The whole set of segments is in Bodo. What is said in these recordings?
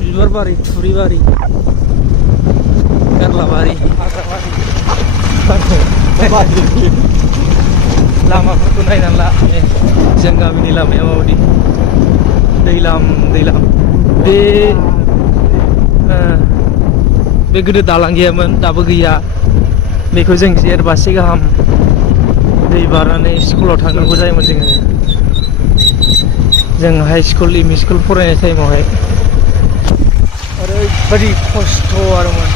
बिबार बारि, थुरि बारि, गारला बारि, हाग्रा बारि, लामाफोरखौ नायनानै ला जों गामिनि लामाया माबायदि दैलाम दैलाम। बे गोदो दालां गैयामोन, दाबो गैया। बेखौ जों जेरबासे गाहाम दै बारनानै स्कुलाव थांनांगौ जायोमोन जोङो। जों high school, M E school फरायनाय टाइमावहाय ओरैबायदि खस्थ' आरोमोन।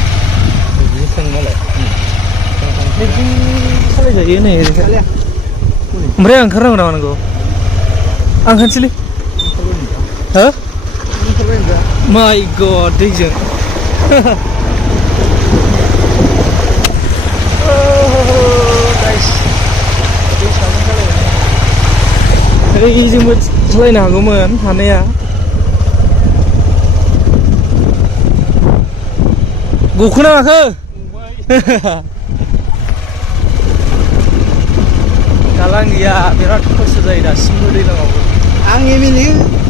बिदिनो थाङो नालाय। बिदि सालायजायो नै ओरैहाय। ओमफ्राय आं ओंखारनांगौ नामा नोंखौ? आं ओंखारनोसैलै। हो? माइ गड दैजों। ओइजोंबो सालायनो हागौमोन हानाया। गखोना माखो? दालां गैया, बिराद खस्थ' जायो दासिमबो दैलाङावबो। आं एमएलए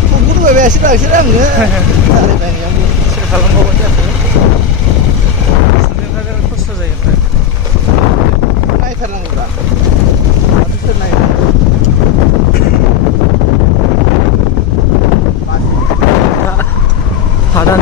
फुटबल बायबासो लांसै आङो। सोर खालामबावगोन जाखो? स्टुडेन्टफ्रा बिराद खस्थ' जायो ओमफ्राय। नायथारनांगौब्रा। माथो सोर नायनो? हादान